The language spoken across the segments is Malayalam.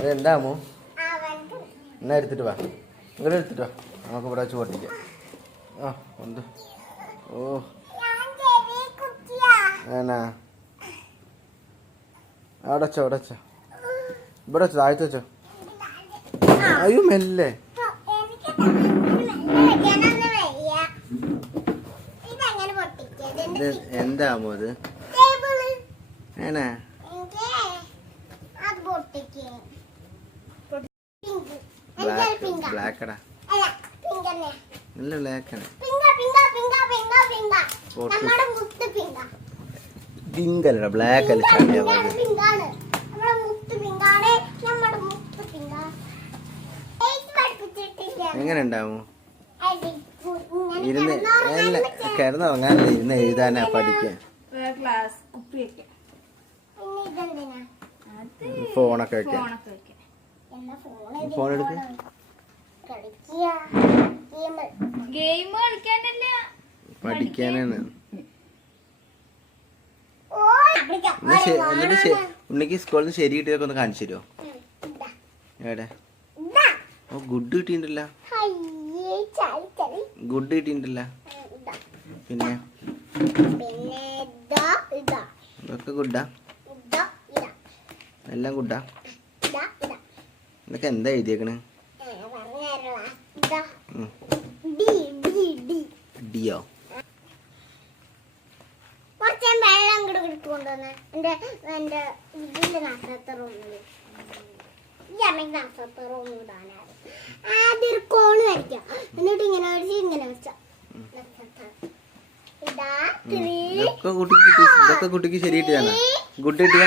അത് അവൻക്ക് എന്നാ എടുത്തിട്ട് വാ. ഇങ്ങോട്ട് എടുത്തിട്ട് വാ. നമുക്ക് ഇവിടെ വെച്ച് പൊട്ടിക്കാം. ആ ഉണ്ട്. ഓ. ഏനാ? അവിടെ വെച്ചോ അവിടെ വെച്ചോ. ഇവിടെ വെച്ചോ താഴത്ത് വെച്ചോ. അയ്യോ മെല്ലെ. എന്താമോ ടേബിൾ. ഏനാ? അത് പൊട്ടിക്ക് മുത്ത് പിങ്ക. പിങ്ക് അല്ലടാ ബ്ലാക്ക് അല്ല എങ്ങനെ ഉണ്ടാവും? ഇരുന്ന് അല്ല? കിടന്നുറങ്ങാനല്ല ഇരുന്ന് എഴുതാനാ പഠിക്കാൻ ഫോണൊക്കെ ഫോണൊക്കെ വെക്കാം എന്നാ ഫോൺ ഫോൺ എടുക്ക്. ഗെയിം കളിക്കാനല്ല. പഠിക്കാനാണ്. എന്നിട്ട് ഉണ്ണിക്ക് സ്കൂളിൽ നിന്ന് ശരി കിട്ടിയതൊക്കെ ഒന്ന് കാണിച്ചു തരുമോ എവിടെ? ഇതാ. ഓ ഗുഡ് കിട്ടിയിട്ടില്ല. ഗുഡ് കിട്ടിയിട്ടില്ല ഇതാ. പിന്നെ? പിന്നെ ഇതാ ഇതാ. ഇതൊക്കെ ഗുഡാ എല്ലാം ഗുഡാ ഇതാ ഇതാ. ഇതൊക്കെ എന്താ എഴുതിയേക്കണ്? ഡിയോ? കുറച്ച് ഞാൻ വെള്ളം അങ്ങോട്ട് കിട്ടി കൊണ്ടുവന്ന് എന്റെ എന്റെ ഇതിന്റെ നഷ്ടത്തെ റൂമിൽ ഈ അമ്മയ്ക്ക് നഷ്ടത്തെ റൂമിൽ ഇടാനായിരുന്നു. ആദ്യം ഒരു കോണ് വരയ്ക്കാം. എന്നിട്ട് ഇങ്ങനെ വരച്ച് ഇങ്ങനെ വെച്ച. ഇതാ ത്രീ ഇതൊക്കെ കുട്ടിക്ക് കിട്ടി. ഇതൊക്കെ കുട്ടിക്ക് ശരി കിട്ടിയതാണ് ഗുഡ് കിട്ടിയ?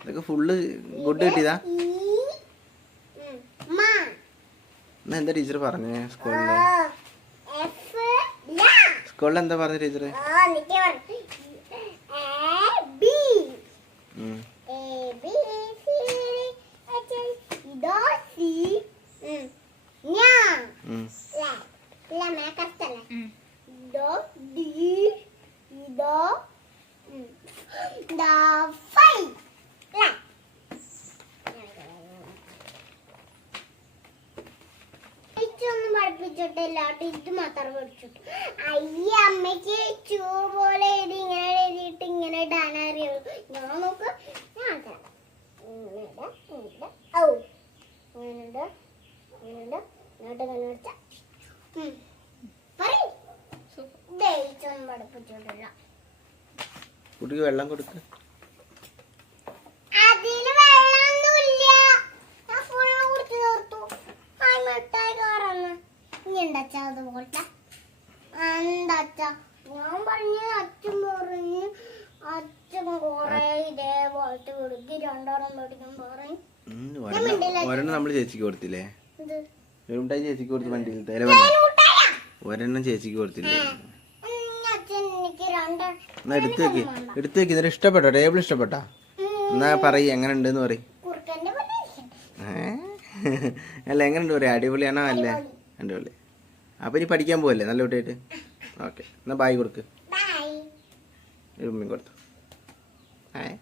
ഇതൊക്കെ ഫുള്ള് ഗുഡ് കിട്ടിയതാ ഈ ഉം, മാ എന്നാ എന്താ ടീച്ചർ പറഞ്ഞേ സ്കൂളിൽ? എഫ് ലാ. സ്കൂളിൽ എന്താ പറഞ്ഞ ടീച്ചർ ആ ഒന്നും എല്ലാവരും. ഇത് മാത്രം പഠിച്ചിട്ടു. അയ്യ അമ്മയ്ക്ക് ചൂ പോലെ എഴുതി ഇങ്ങനെ എഴുതിയിട്ട് ഇങ്ങനെ ഇടാൻ അറിയുള്ളൂ. ഞാൻ നോക്ക്. ഞാൻ. ഔ. ഇങ്ങോട്ട് കുട്ടിക്ക് വെള്ളം കൊടുക്ക് അതിൽ വെള്ളമൊന്നുമില്ല ഞാൻ ഫുള്ള് കുടിച്ച് തീർത്തു ആ മിഠായി കയറന്ന് ഇനി എന്താച്ചാ അതുപോലത്തെ എന്താച്ചാ ഞാൻ പറഞ്ഞ അച്ഛൻ പറഞ്ഞു അച്ഛൻ കൊറേ ഇതേപോലത്തെ കൊടുക്കി രണ്ടെണ്ണം മേടിക്കാൻ പറയും ഉം, ഒരെണ്ണം നമ്മൾ ചേച്ചിക്ക് കൊടുത്തില്ലേ? മിഠായി ചേച്ചിക്ക് കൊടുത്ത് മുട്ടായാ? ഒരെണ്ണം ചേച്ചിക്ക് കൊടുത്തില്ലേ? എന്നാ എടുത്തു വെക്ക്. എടുത്തു വെക്ക് ഇന്നലെ ഇഷ്ടപ്പെട്ടോ? ടേബിൾ ഇഷ്ടപ്പെട്ടാ? എന്നാ പറയ് എങ്ങനെ ഉണ്ടെന്ന് പറയ് അല്ല എങ്ങനെ ഉണ്ട് പറയാ? അടിപൊളിയാണോ അല്ലേ? അടിപൊളി. അപ്പൊ ഇനി പഠിക്കാൻ പോവല്ലേ? നല്ല കുട്ടിയായിട്ട്? ഓക്കെ. എന്നാ ബായ് കൊടുക്ക്. ഒരു ഉമ്മയും കൊടുത്തു. ഏ